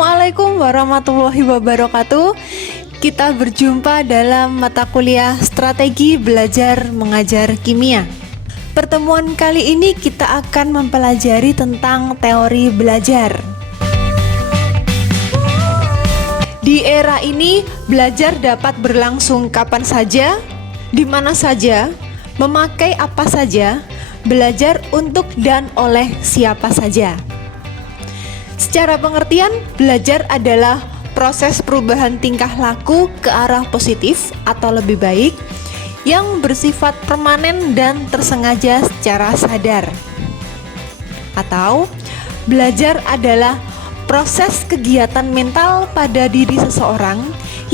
Assalamualaikum warahmatullahi wabarakatuh. Kita berjumpa dalam mata kuliah Strategi Belajar Mengajar Kimia. Pertemuan kali ini kita akan mempelajari tentang teori belajar. Di era ini, belajar dapat berlangsung kapan saja, di mana saja, memakai apa saja, belajar untuk dan oleh siapa saja. Secara pengertian, belajar adalah proses perubahan tingkah laku ke arah positif atau lebih baik yang bersifat permanen dan tersengaja secara sadar. Atau, belajar adalah proses kegiatan mental pada diri seseorang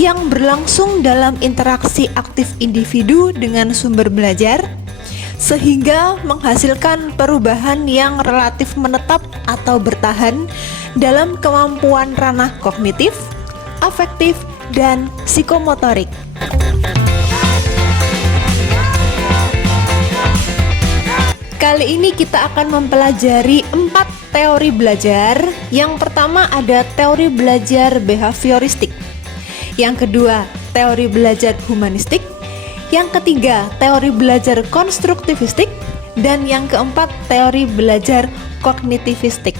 yang berlangsung dalam interaksi aktif individu dengan sumber belajar, sehingga menghasilkan perubahan yang relatif menetap atau bertahan dalam kemampuan ranah kognitif, afektif, dan psikomotorik. Kali ini kita akan mempelajari 4 teori belajar. Yang pertama ada teori belajar behavioristik. Yang kedua, teori belajar humanistik. Yang ketiga, teori belajar konstruktivistik. Dan yang keempat, teori belajar kognitivistik.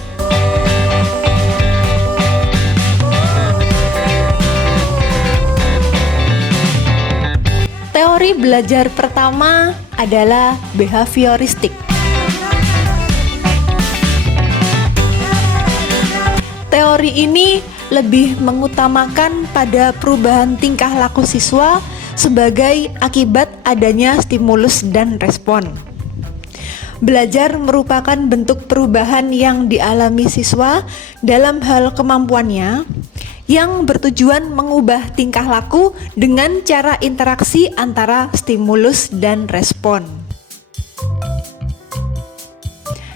Teori belajar pertama adalah behavioristik. Teori ini lebih mengutamakan pada perubahan tingkah laku siswa sebagai akibat adanya stimulus dan respon. Belajar merupakan bentuk perubahan yang dialami siswa dalam hal kemampuannya yang bertujuan mengubah tingkah laku dengan cara interaksi antara stimulus dan respon.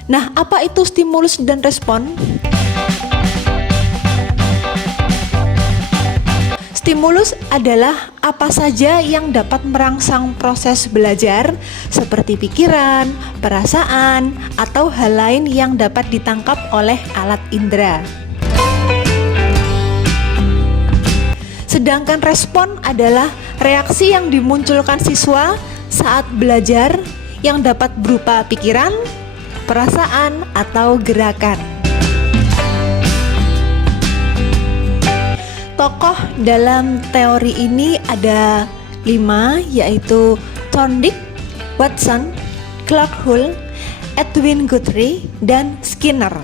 Nah, apa itu stimulus dan respon? Stimulus adalah apa saja yang dapat merangsang proses belajar seperti pikiran, perasaan, atau hal lain yang dapat ditangkap oleh alat indera. Sedangkan respon adalah reaksi yang dimunculkan siswa saat belajar yang dapat berupa pikiran, perasaan, atau gerakan. Tokoh dalam teori ini ada 5, yaitu Thorndike, Watson, Clark Hull, Edwin Guthrie, dan Skinner.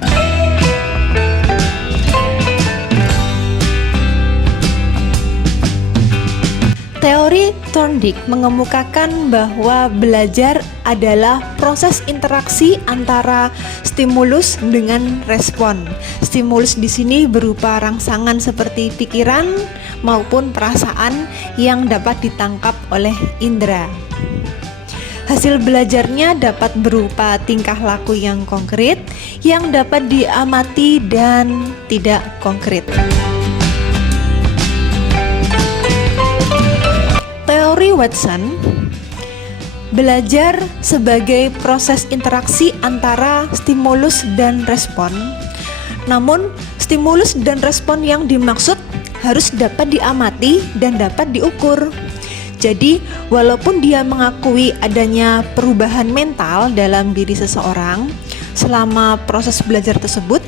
Teori Thorndike mengemukakan bahwa belajar adalah proses interaksi antara stimulus dengan respon. Stimulus di sini berupa rangsangan seperti pikiran maupun perasaan yang dapat ditangkap oleh indera. Hasil belajarnya dapat berupa tingkah laku yang konkret, yang dapat diamati dan tidak konkret. Teori Watson, belajar sebagai proses interaksi antara stimulus dan respon. Namun, stimulus dan respon yang dimaksud harus dapat diamati dan dapat diukur. Jadi, walaupun dia mengakui adanya perubahan mental dalam diri seseorang selama proses belajar tersebut,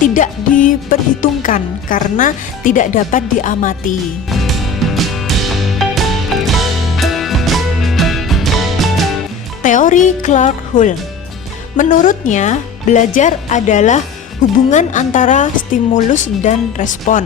tidak diperhitungkan karena tidak dapat diamati. Teori Clark Hull, menurutnya belajar adalah hubungan antara stimulus dan respon,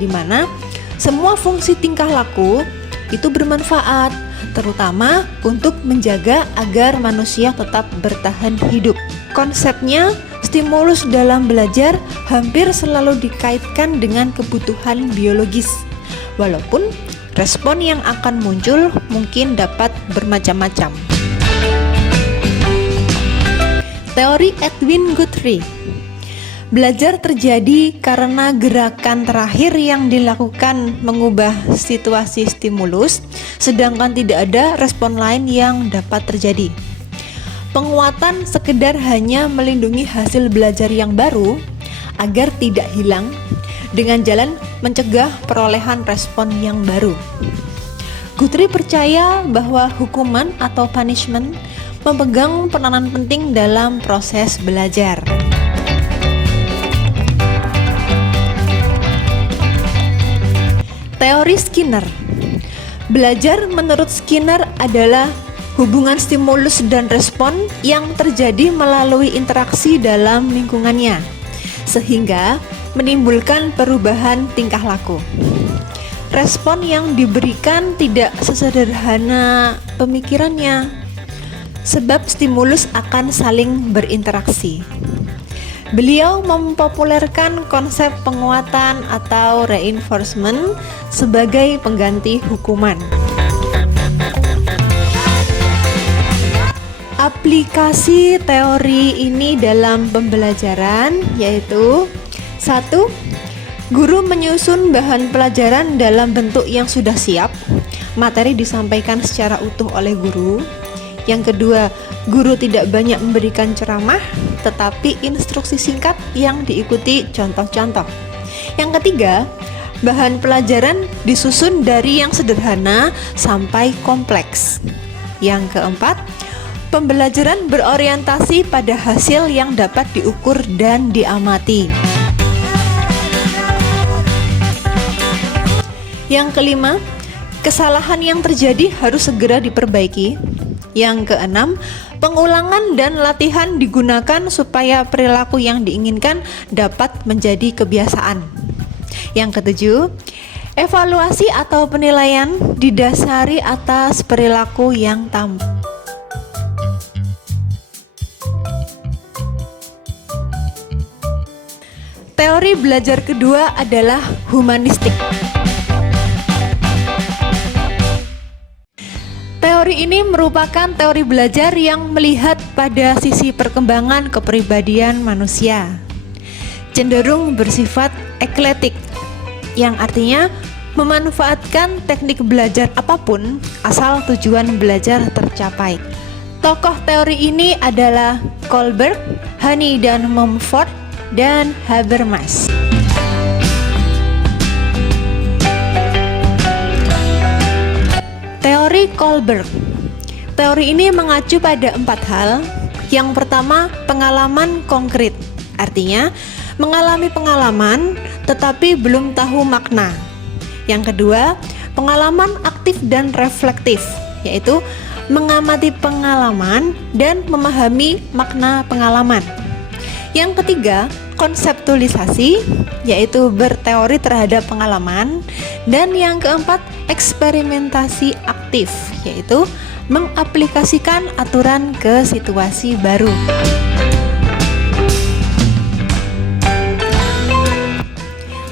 di mana semua fungsi tingkah laku itu bermanfaat, terutama untuk menjaga agar manusia tetap bertahan hidup. Konsepnya, stimulus dalam belajar hampir selalu dikaitkan dengan kebutuhan biologis, walaupun respon yang akan muncul mungkin dapat bermacam-macam. Teori Edwin Guthrie, belajar terjadi karena gerakan terakhir yang dilakukan mengubah situasi stimulus, sedangkan tidak ada respon lain yang dapat terjadi. Penguatan sekedar hanya melindungi hasil belajar yang baru agar tidak hilang dengan jalan mencegah perolehan respon yang baru. Guthrie percaya bahwa hukuman atau punishment memegang peranan penting dalam proses belajar. Teori Skinner. Belajar menurut Skinner adalah hubungan stimulus dan respon yang terjadi melalui interaksi dalam lingkungannya, sehingga menimbulkan perubahan tingkah laku. Respon yang diberikan tidak sesederhana pemikirannya, sebab stimulus akan saling berinteraksi. Beliau mempopulerkan konsep penguatan atau reinforcement sebagai pengganti hukuman. Aplikasi teori ini dalam pembelajaran yaitu 1. Guru menyusun bahan pelajaran dalam bentuk yang sudah siap. Materi disampaikan secara utuh oleh guru. Yang kedua, guru tidak banyak memberikan ceramah, tetapi instruksi singkat yang diikuti contoh-contoh. Yang ketiga, bahan pelajaran disusun dari yang sederhana sampai kompleks. Yang keempat, pembelajaran berorientasi pada hasil yang dapat diukur dan diamati. Yang kelima, kesalahan yang terjadi harus segera diperbaiki. Yang keenam, pengulangan dan latihan digunakan supaya perilaku yang diinginkan dapat menjadi kebiasaan. Yang ketujuh, evaluasi atau penilaian didasari atas perilaku yang tampak. Teori belajar kedua adalah humanistik. Teori ini merupakan teori belajar yang melihat pada sisi perkembangan kepribadian manusia. Cenderung bersifat eklektik, yang artinya memanfaatkan teknik belajar apapun asal tujuan belajar tercapai. Tokoh teori ini adalah Kohlberg, Honey dan Mumford, dan Habermas. Teori Kohlberg. Teori ini mengacu pada 4 hal. Yang pertama, pengalaman konkret. Artinya, mengalami pengalaman tetapi belum tahu makna. Yang kedua, pengalaman aktif dan reflektif, yaitu mengamati pengalaman dan memahami makna pengalaman. Yang ketiga, konseptualisasi, yaitu berteori terhadap pengalaman. Dan yang keempat, eksperimentasi aktif, yaitu mengaplikasikan aturan ke situasi baru.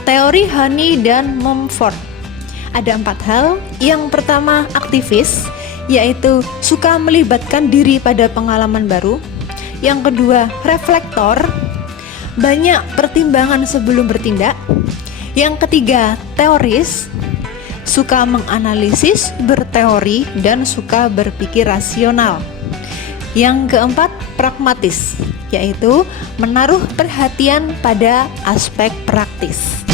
Teori Honey dan Mumford. Ada 4 hal. Yang pertama, aktivis, yaitu suka melibatkan diri pada pengalaman baru. Yang kedua, reflektor, banyak pertimbangan sebelum bertindak. Yang ketiga, teoris, suka menganalisis, berteori, dan suka berpikir rasional. Yang keempat, pragmatis, yaitu menaruh perhatian pada aspek praktis.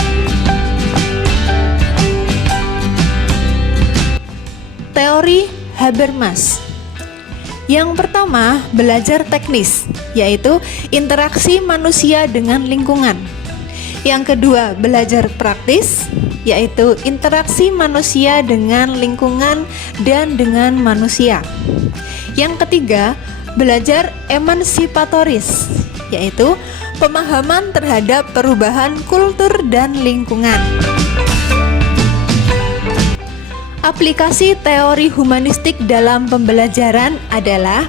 Teori Habermas. Yang pertama, belajar teknis, yaitu interaksi manusia dengan lingkungan. Yang kedua, belajar praktis, yaitu interaksi manusia dengan lingkungan dan dengan manusia. Yang ketiga, belajar emansipatoris, yaitu pemahaman terhadap perubahan kultur dan lingkungan. Aplikasi teori humanistik dalam pembelajaran adalah: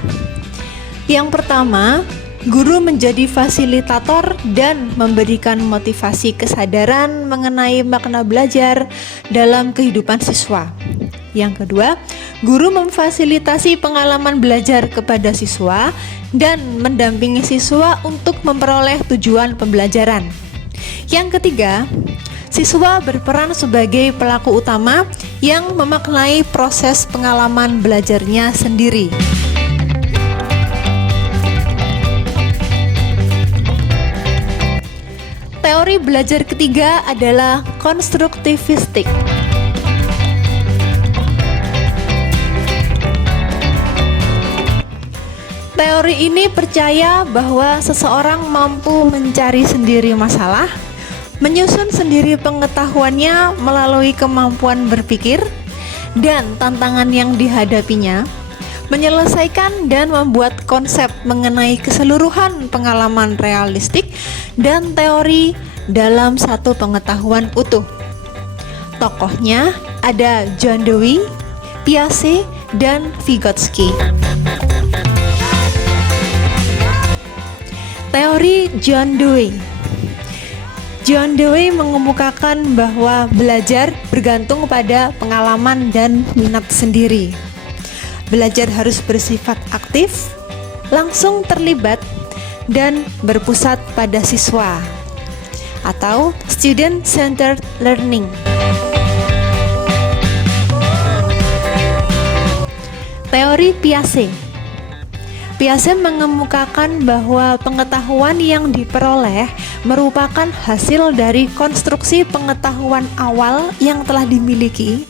yang pertama, guru menjadi fasilitator dan memberikan motivasi kesadaran mengenai makna belajar dalam kehidupan siswa. Yang kedua, guru memfasilitasi pengalaman belajar kepada siswa dan mendampingi siswa untuk memperoleh tujuan pembelajaran. Yang ketiga, siswa berperan sebagai pelaku utama yang memaknai proses pengalaman belajarnya sendiri. Teori belajar ketiga adalah konstruktivistik. Teori ini percaya bahwa seseorang mampu mencari sendiri masalah, menyusun sendiri pengetahuannya melalui kemampuan berpikir dan tantangan yang dihadapinya, menyelesaikan dan membuat konsep mengenai keseluruhan pengalaman realistik dan teori dalam satu pengetahuan utuh. Tokohnya ada John Dewey, Piaget, dan Vygotsky. Teori John Dewey. John Dewey mengemukakan bahwa belajar bergantung pada pengalaman dan minat sendiri. Belajar harus bersifat aktif, langsung terlibat, dan berpusat pada siswa atau student-centered learning. Teori Piaget. Piaget mengemukakan bahwa pengetahuan yang diperoleh merupakan hasil dari konstruksi pengetahuan awal yang telah dimiliki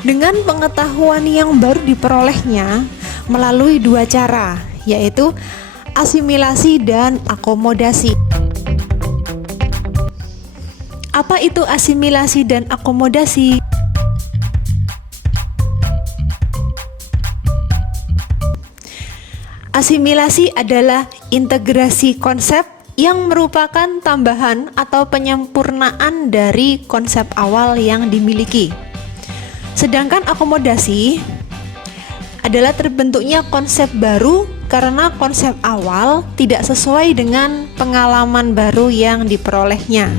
dengan pengetahuan yang baru diperolehnya melalui dua cara, yaitu asimilasi dan akomodasi. Apa itu asimilasi dan akomodasi? Asimilasi adalah integrasi konsep yang merupakan tambahan atau penyempurnaan dari konsep awal yang dimiliki. Sedangkan akomodasi adalah terbentuknya konsep baru karena konsep awal tidak sesuai dengan pengalaman baru yang diperolehnya.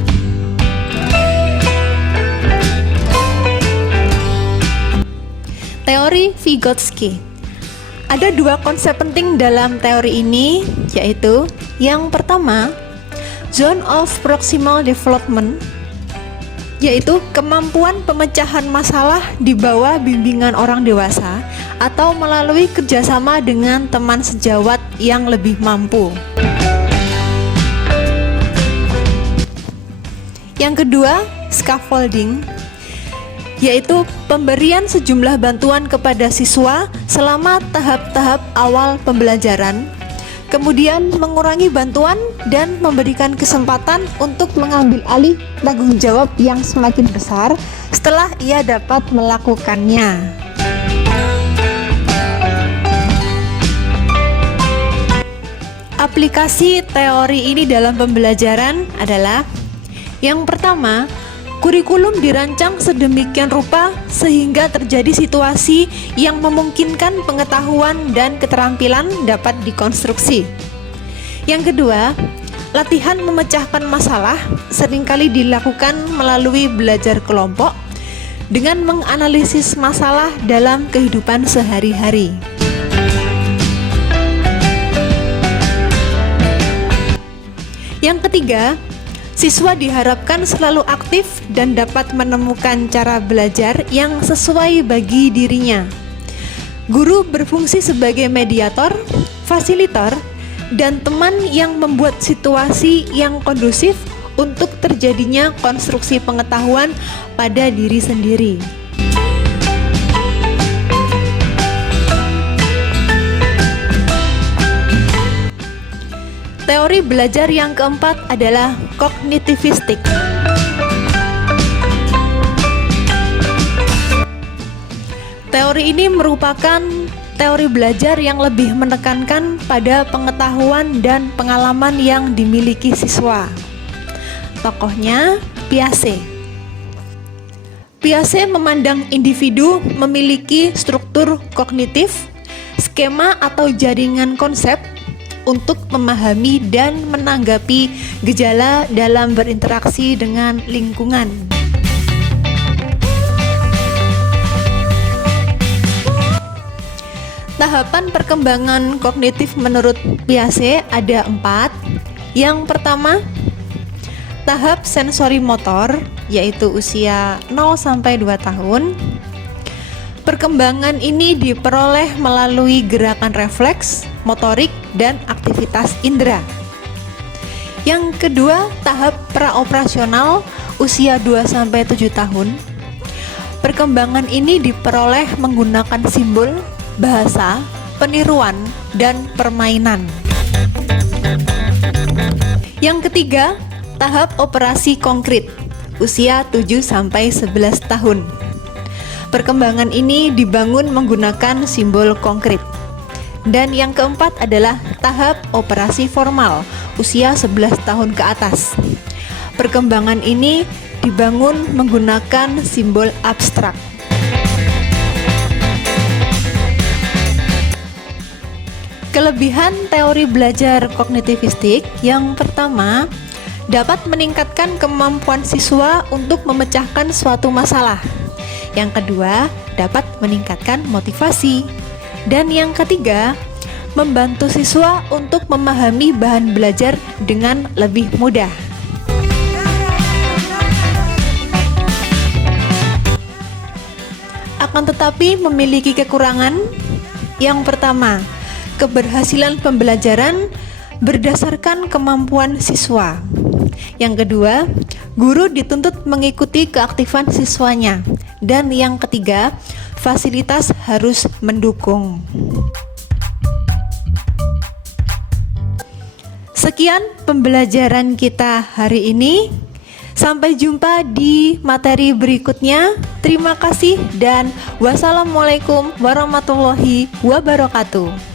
Teori Vygotsky. Ada dua konsep penting dalam teori ini, yaitu yang pertama, zone of proximal development, yaitu kemampuan pemecahan masalah di bawah bimbingan orang dewasa atau melalui kerjasama dengan teman sejawat yang lebih mampu. Yang kedua, scaffolding, yaitu pemberian sejumlah bantuan kepada siswa selama tahap-tahap awal pembelajaran, kemudian mengurangi bantuan dan memberikan kesempatan untuk mengambil alih tanggung jawab yang semakin besar setelah ia dapat melakukannya. Aplikasi teori ini dalam pembelajaran adalah: yang pertama, kurikulum dirancang sedemikian rupa sehingga terjadi situasi yang memungkinkan pengetahuan dan keterampilan dapat dikonstruksi. Yang kedua, latihan memecahkan masalah seringkali dilakukan melalui belajar kelompok dengan menganalisis masalah dalam kehidupan sehari-hari. Yang ketiga, siswa diharapkan selalu aktif dan dapat menemukan cara belajar yang sesuai bagi dirinya. Guru berfungsi sebagai mediator, fasilitator, dan teman yang membuat situasi yang kondusif untuk terjadinya konstruksi pengetahuan pada diri sendiri. Teori belajar yang keempat adalah kognitivistik. Teori ini merupakan teori belajar yang lebih menekankan pada pengetahuan dan pengalaman yang dimiliki siswa. Tokohnya Piaget. Piaget memandang individu memiliki struktur kognitif, skema atau jaringan konsep untuk memahami dan menanggapi gejala dalam berinteraksi dengan lingkungan. Tahapan perkembangan kognitif menurut Piaget ada 4. Yang pertama, tahap sensori motor, yaitu usia 0-2 tahun. Perkembangan ini diperoleh melalui gerakan refleks, motorik, dan aktivitas indera. Yang kedua, tahap praoperasional usia 2-7 tahun. Perkembangan ini diperoleh menggunakan simbol, bahasa, peniruan, dan permainan. Yang ketiga, tahap operasi konkret usia 7-11 tahun. Perkembangan ini dibangun menggunakan simbol konkret. Dan yang keempat adalah tahap operasi formal usia 11 tahun ke atas. Perkembangan ini dibangun menggunakan simbol abstrak. Kelebihan teori belajar kognitivistik yang pertama, dapat meningkatkan kemampuan siswa untuk memecahkan suatu masalah. Yang kedua, dapat meningkatkan motivasi. Dan yang ketiga, membantu siswa untuk memahami bahan belajar dengan lebih mudah. Akan tetapi memiliki kekurangan. Yang pertama, keberhasilan pembelajaran berdasarkan kemampuan siswa. Yang kedua, guru dituntut mengikuti keaktifan siswanya. Dan yang ketiga, fasilitas harus mendukung. Sekian pembelajaran kita hari ini. Sampai jumpa di materi berikutnya. Terima kasih dan wassalamualaikum warahmatullahi wabarakatuh.